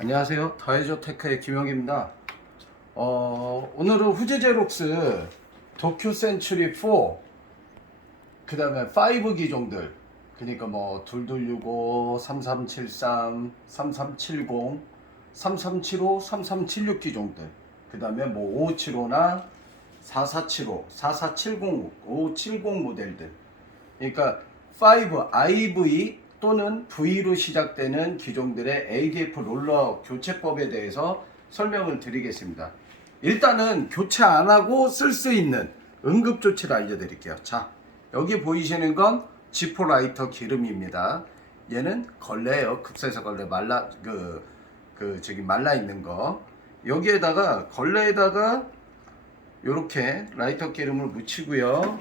안녕하세요. 더해줘테크의 김영입니다. 오늘은 후지제록스 도큐 센츄리 4, 그 다음에 5 기종들, 그러니까 뭐 2265, 3373, 3370, 3375, 3376 기종들, 그 다음에 뭐 5575나 4475, 4470, 5570 모델들, 그러니까 5 IV 또는 V로 시작되는 기종들의 ADF 롤러 교체법에 대해서 설명을 드리겠습니다. 일단은 교체 안 하고 쓸 수 있는 응급 조치를 알려드릴게요. 자, 여기 보이시는 건 지포 라이터 기름입니다. 얘는 걸레예요. 급세서 걸레 말라 말라 있는 거. 여기에다가 걸레에다가 이렇게 라이터 기름을 묻히고요.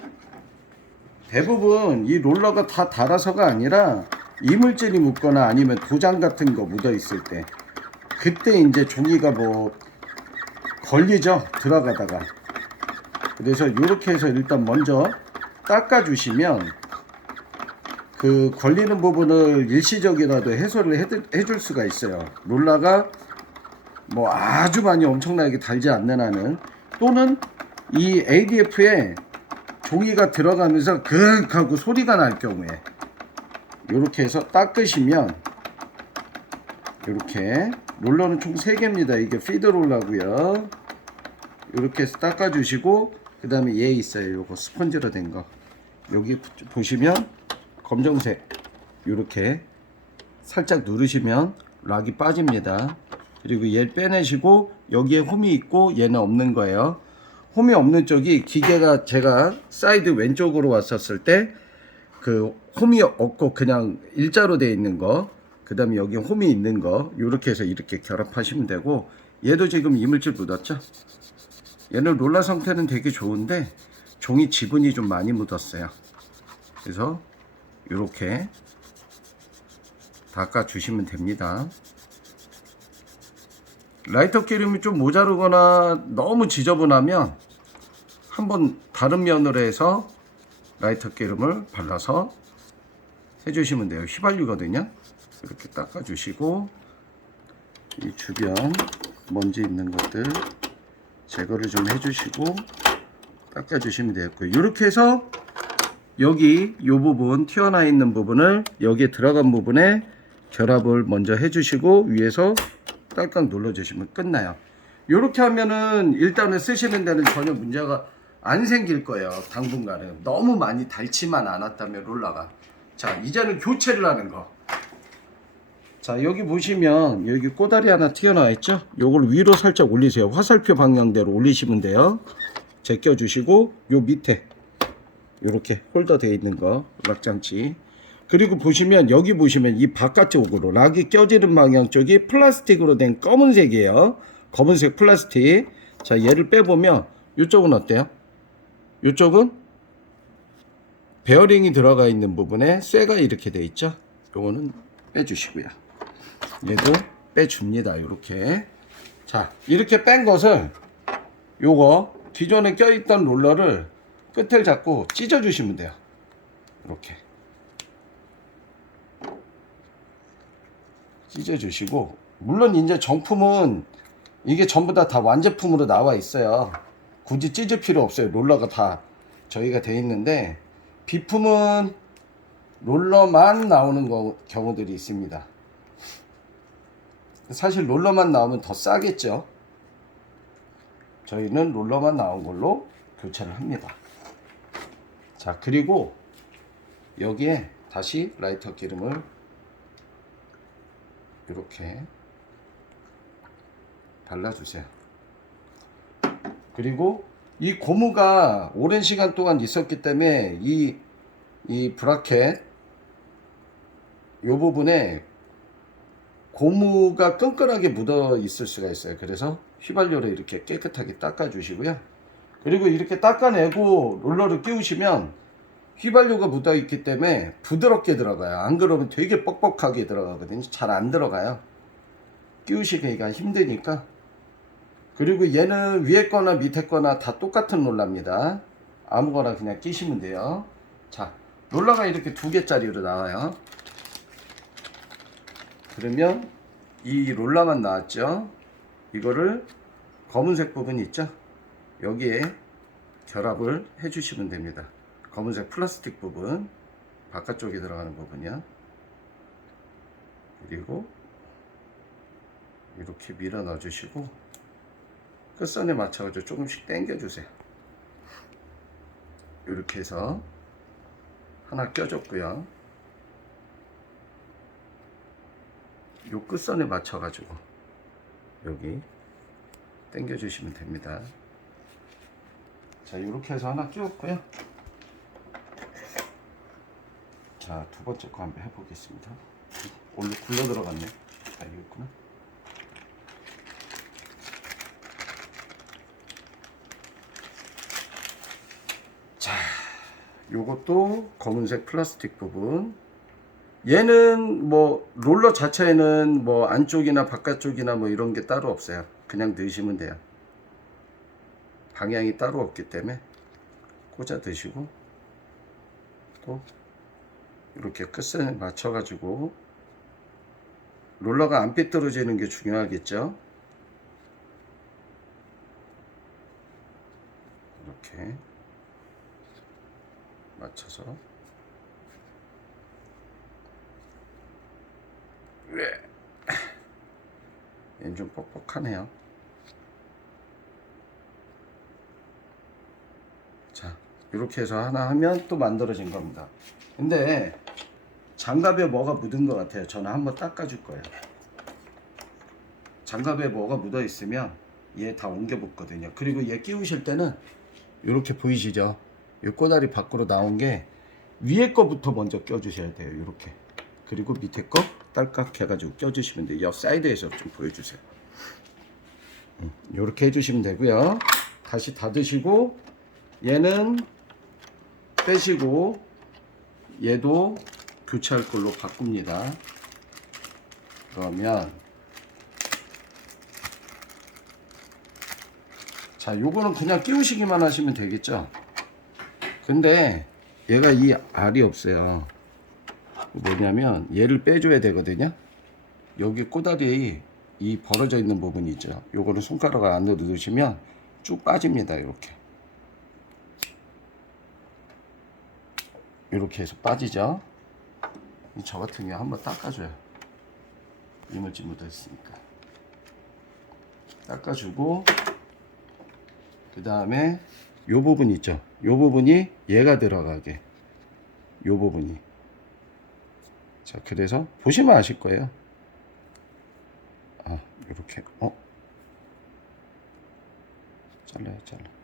대부분 이 롤러가 다 닳아서가 아니라 이물질이 묻거나 아니면 도장 같은 거 묻어 있을 때 그때 이제 종이가 뭐 걸리죠, 들어가다가. 그래서 이렇게 해서 일단 먼저 닦아 주시면 그 걸리는 부분을 일시적이라도 해소를 해줄 수가 있어요. 롤러가 뭐 아주 많이 엄청나게 달지 않는 한은, 또는 이 ADF에 종이가 들어가면서 그윽 하고 소리가 날 경우에 이렇게 해서 닦으시면, 이렇게 롤러는 총 3개입니다. 이게 피드 롤러고요. 이렇게 해서 닦아주시고, 그 다음에 얘 있어요. 요거 스펀지로 된 거. 여기 보시면 검정색 이렇게 살짝 누르시면 락이 빠집니다. 그리고 얘 빼내시고 여기에 홈이 있고 얘는 없는 거예요. 홈이 없는 쪽이 기계가 제가 사이드 왼쪽으로 왔었을 때 그 홈이 없고 그냥 일자로 되어 있는 거, 그 다음에 여기 홈이 있는 거, 이렇게 해서 이렇게 결합하시면 되고, 얘도 지금 이물질 묻었죠. 얘는 롤러 상태는 되게 좋은데 종이 지분이 좀 많이 묻었어요. 그래서 이렇게 닦아 주시면 됩니다. 라이터 기름이 좀 모자르거나 너무 지저분하면 한번 다른 면으로 해서 라이터 기름을 발라서 해주시면 돼요. 휘발유거든요. 이렇게 닦아주시고 이 주변 먼지 있는 것들 제거를 좀 해주시고 닦아주시면 되겠고요. 이렇게 해서 여기 이 부분 튀어나와 있는 부분을 여기에 들어간 부분에 결합을 먼저 해주시고 위에서 딸깍 눌러주시면 끝나요. 이렇게 하면은 일단은 쓰시는 데는 전혀 문제가 안 생길 거예요. 당분간은 너무 많이 닳지만 않았다면 롤러가. 자, 이제는 교체를 하는 거. 자, 여기 보시면 여기 꼬다리 하나 튀어나와 있죠. 요걸 위로 살짝 올리세요. 화살표 방향대로 올리시면 돼요. 제껴 주시고 요 밑에 이렇게 홀더 되어 있는 거 락장치, 그리고 보시면 여기 보시면 이 바깥쪽으로 락이 껴지는 방향 쪽이 플라스틱으로 된 검은색이에요. 검은색 플라스틱. 자, 얘를 빼보면 이쪽은 어때요? 이쪽은 베어링이 들어가 있는 부분에 쇠가 이렇게 돼 있죠. 요거는 빼주시고요. 얘도 빼줍니다. 이렇게. 자, 이렇게 뺀 것을 요거 기존에 껴있던 롤러를 끝을 잡고 찢어 주시면 돼요. 이렇게 찢어 주시고, 물론 이제 정품은 이게 전부 다 완제품으로 나와 있어요. 굳이 찢을 필요 없어요. 롤러가 다 저희가 돼 있는데, 비품은 롤러만 나오는 경우들이 있습니다. 사실 롤러만 나오면 더 싸겠죠. 저희는 롤러만 나온 걸로 교체를 합니다. 자, 그리고 여기에 다시 라이터 기름을 이렇게 발라주세요. 그리고 이 고무가 오랜 시간 동안 있었기 때문에 이 브라켓 요 부분에 고무가 끈끈하게 묻어 있을 수가 있어요. 그래서 휘발유로 이렇게 깨끗하게 닦아 주시고요. 그리고 이렇게 닦아내고 롤러를 끼우시면 휘발유가 묻어 있기 때문에 부드럽게 들어가요. 안 그러면 되게 뻑뻑하게 들어가거든요. 잘 안 들어가요. 끼우시기가 힘드니까. 그리고 얘는 위에 거나 밑에 거나 다 똑같은 롤러입니다. 아무거나 그냥 끼시면 돼요. 자, 롤러가 이렇게 2개짜리로 나와요. 그러면 이 롤러만 나왔죠. 이거를 검은색 부분 있죠. 여기에 결합을 해 주시면 됩니다. 검은색 플라스틱 부분, 바깥쪽에 들어가는 부분이요. 그리고 이렇게 밀어 넣어 주시고 끝선에 맞춰가지고 조금씩 당겨 주세요. 이렇게 해서 하나 껴줬고요. 요 끝선에 맞춰가지고 여기 당겨 주시면 됩니다. 자, 이렇게 해서 하나 끼웠고요. 자, 두 번째 거 한번 해보겠습니다. 원래 굴러 들어갔네. 아, 이거 있구나. 자, 요것도 검은색 플라스틱 부분. 얘는 뭐 롤러 자체에는 뭐 안쪽이나 바깥쪽이나 뭐 이런 게 따로 없어요. 그냥 넣으시면 돼요. 방향이 따로 없기 때문에 꽂아 드시고 또 이렇게 끝선에 맞춰 가지고 롤러가 안 삐뚤어지는 게 중요하겠죠. 이렇게 맞춰서 얘는 좀 뻑뻑하네요. 자, 이렇게 해서 하나 하면 또 만들어진 겁니다. 근데 장갑에 뭐가 묻은 것 같아요. 저는 한번 닦아줄 거예요. 장갑에 뭐가 묻어 있으면 얘 다 옮겨 붙거든요. 그리고 얘 끼우실 때는 이렇게 보이시죠? 이 꼬다리 밖으로 나온 게 위에 거부터 먼저 껴주셔야 돼요. 이렇게. 그리고 밑에 거 딸깍 해가지고 껴주시면 돼요. 옆 사이드에서 좀 보여주세요. 이렇게 해주시면 되고요. 다시 닫으시고 얘는 빼시고 얘도 교체할 걸로 바꿉니다. 그러면 자, 요거는 그냥 끼우시기만 하시면 되겠죠. 근데 얘가 이 알이 없어요. 뭐냐면 얘를 빼줘야 되거든요. 여기 꼬다리 이 벌어져 있는 부분이 있죠. 요거는 손가락 안으로 넣으시면 쭉 빠집니다. 이렇게 해서 빠지죠. 저 같은 경우 한번 닦아줘요. 이물질 묻어 있으니까 닦아주고 그 다음에 요 부분 있죠. 요 부분이 얘가 들어가게 요 부분이. 자, 그래서 보시면 아실 거예요. 아, 요렇게 잘라요.